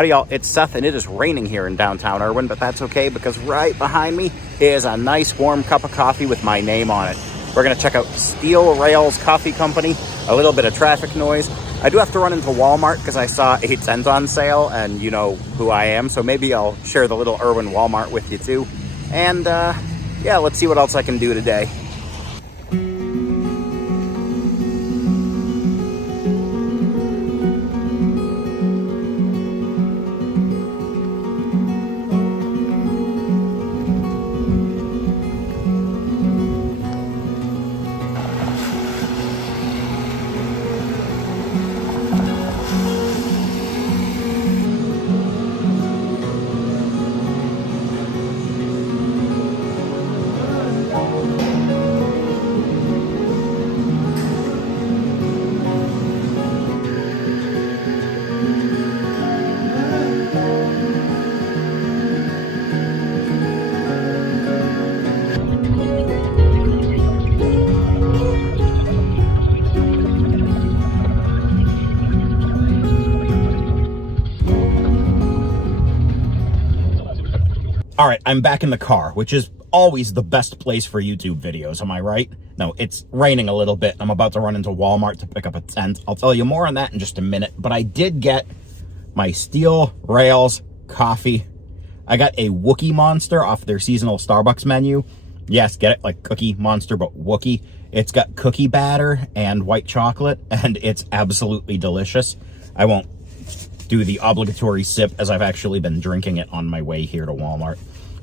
Howdy y'all, it's Seth and it is raining here in downtown Irwin, but that's okay because right behind me is a nice warm cup of coffee with my name on it. We're going to check out Steel Rails Coffee Company, a little bit of traffic noise. I do have to run into Walmart because I saw a tent on sale and you know who I am, so maybe I'll share the little Irwin Walmart with you too. And yeah, let's see what else I can do today. All right, I'm back in the car, which is always the best place for YouTube videos, am I right? No, it's raining a little bit. I'm about to run into Walmart to pick up a tent. I'll tell you more on that in just a minute, but I did get my Steel Rails coffee. I got a Wookie Monster off their seasonal Starbucks menu. Yes, get it, like Cookie Monster, but Wookie. It's got cookie batter and white chocolate, and it's absolutely delicious. I won't do the obligatory sip as I've actually been drinking it on my way here to Walmart.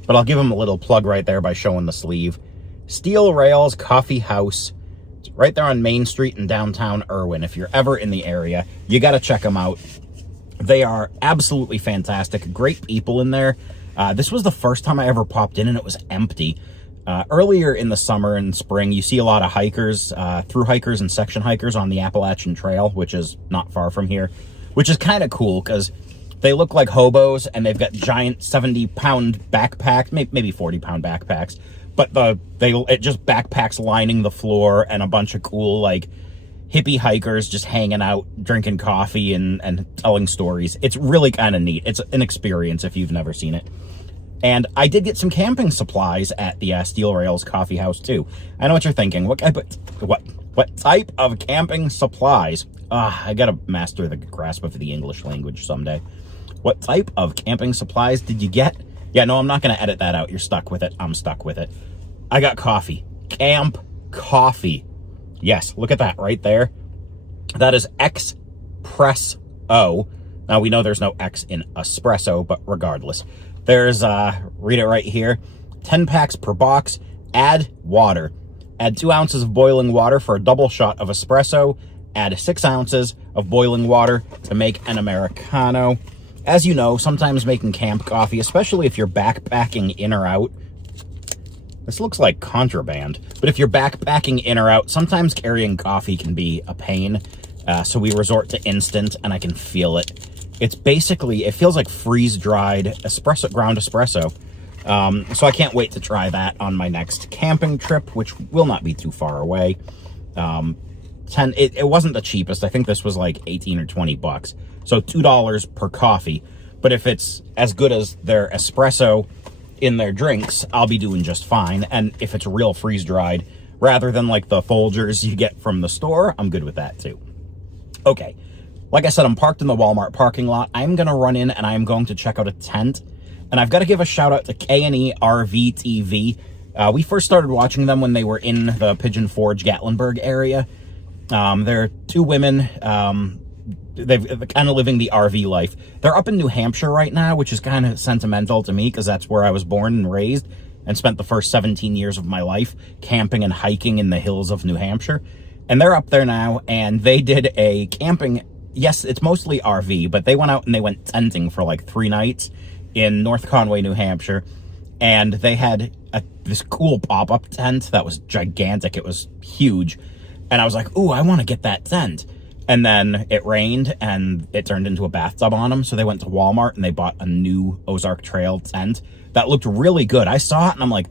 But I'll give them a little plug right there by showing the sleeve. Steel Rails Coffee House. It's right there on Main Street in downtown Irwin. If you're ever in the area, you got to check them out. They are absolutely fantastic. Great people in there. This was the first time I ever popped in and it was empty. Earlier in the summer and spring, you see a lot of hikers, through hikers and section hikers on the Appalachian Trail, which is not far from here, which is kind of cool because they look like hobos and they've got giant 70-pound backpacks, maybe 40-pound backpacks, but it just backpacks lining the floor and a bunch of cool like hippie hikers just hanging out, drinking coffee and telling stories. It's really kind of neat. It's an experience if you've never seen it. And I did get some camping supplies at the Steel Rails Coffee House too. I know what you're thinking. What type of camping supplies? I gotta master the grasp of the English language someday. What type of camping supplies did you get? Yeah, no, I'm not gonna edit that out. You're stuck with it. I'm stuck with it. I got coffee. Camp coffee. Yes, look at that right there. That is espresso. Now we know there's no X in espresso, but regardless. There's, read it right here, 10 packs per box, add water. Add 2 ounces of boiling water for a double shot of espresso. Add 6 ounces of boiling water to make an Americano. As you know, sometimes making camp coffee, especially if you're backpacking in or out, this looks like contraband, but if you're backpacking in or out, sometimes carrying coffee can be a pain. So we resort to instant, and I can feel it. It's basically, it feels like freeze-dried espresso, ground espresso. So I can't wait to try that on my next camping trip, which will not be too far away. It wasn't the cheapest. I think this was like 18 or 20 bucks. So $2 per coffee. But if it's as good as their espresso in their drinks, I'll be doing just fine. And if it's real freeze-dried, rather than like the Folgers you get from the store, I'm good with that too. Okay. Like I said, I'm parked in the Walmart parking lot. I'm going to run in and I'm going to check out a tent. And I've got to give a shout out to K&E RV TV. We first started watching them when they were in the Pigeon Forge, Gatlinburg area. They're 2 women. They're kind of living the RV life. They're up in New Hampshire right now, which is kind of sentimental to me because that's where I was born and raised and spent the first 17 years of my life camping and hiking in the hills of New Hampshire. And they're up there now, and they did a camping. Yes, it's mostly RV, but they went out and they went tenting for like 3 nights in North Conway, New Hampshire. And they had this cool pop-up tent that was gigantic. It was huge. And I was like, ooh, I want to get that tent. And then it rained and it turned into a bathtub on them. So they went to Walmart and they bought a new Ozark Trail tent that looked really good. I saw it and I'm like,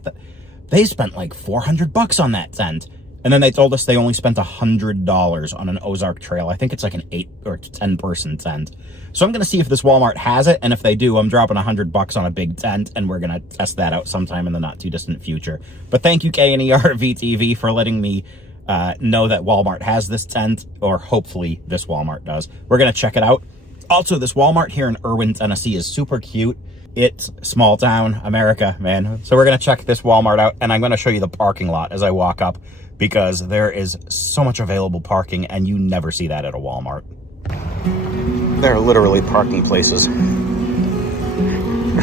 they spent like $400 on that tent. And then they told us they only spent $100 on an Ozark Trail. I think it's like an 8 or 10 person tent. So I'm going to see if this Walmart has it, and if they do, I'm dropping $100 on a big tent, and we're going to test that out sometime in the not-too-distant future. But thank you, K&E RV TV, for letting me know that Walmart has this tent, or hopefully this Walmart does. We're going to check it out. Also, this Walmart here in Erwin, Tennessee is super cute. It's small town, America, man. So we're going to check this Walmart out, and I'm going to show you the parking lot as I walk up, because there is so much available parking, and you never see that at a Walmart. There are literally parking places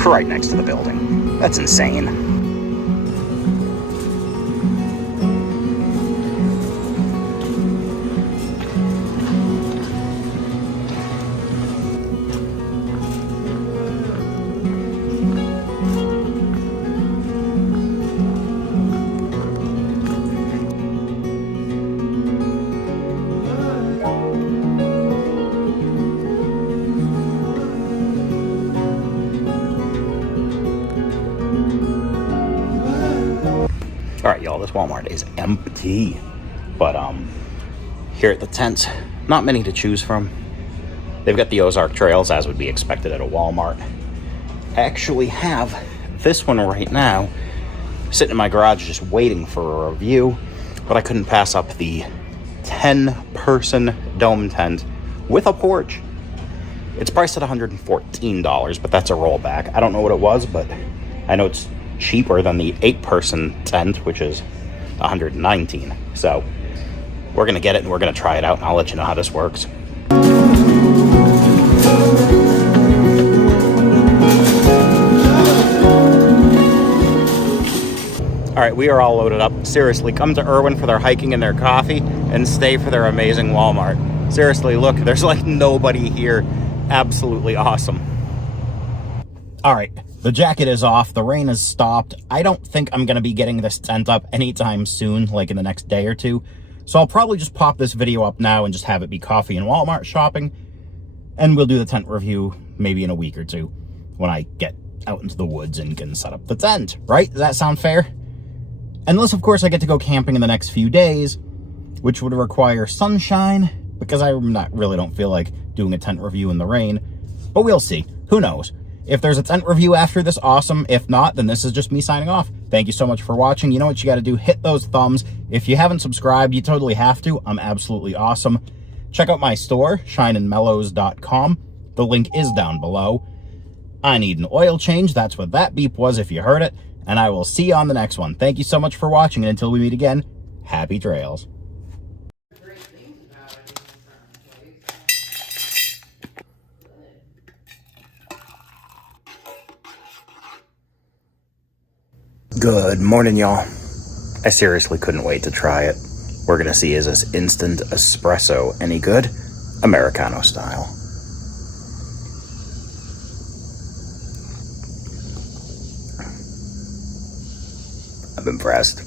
right next to the building. That's insane. All right, y'all, this Walmart is empty. But here at the tent, not many to choose from. They've got the Ozark Trails, as would be expected at a Walmart. I actually have this one right now sitting in my garage just waiting for a review, but I couldn't pass up the 10-person dome tent with a porch. It's priced at $114, but that's a rollback. I don't know what it was, but I know it's cheaper than the 8-person tent, which is $119. So we're gonna get it and we're gonna try it out, and I'll let you know how this works. All right, we are all loaded up. Seriously, come to Irwin for their hiking and their coffee, and stay for their amazing Walmart. Seriously, look, there's like nobody here. Absolutely awesome. All right, the jacket is off. The rain has stopped. I don't think I'm going to be getting this tent up anytime soon, like in the next day or two. So I'll probably just pop this video up now and just have it be coffee and Walmart shopping. And we'll do the tent review maybe in a week or two when I get out into the woods and can set up the tent, right? Does that sound fair? Unless, of course, I get to go camping in the next few days, which would require sunshine, because I really don't feel like doing a tent review in the rain. But we'll see. Who knows? If there's a tent review after this, awesome. If not, then this is just me signing off. Thank you so much for watching. You know what you got to do? Hit those thumbs. If you haven't subscribed, you totally have to. I'm absolutely awesome. Check out my store, shineandmellows.com. The link is down below. I need an oil change. That's what that beep was if you heard it. And I will see you on the next one. Thank you so much for watching. And until we meet again, happy trails. Good morning, y'all. I seriously couldn't wait to try it. We're gonna see, is this instant espresso any good? Americano style. I'm impressed.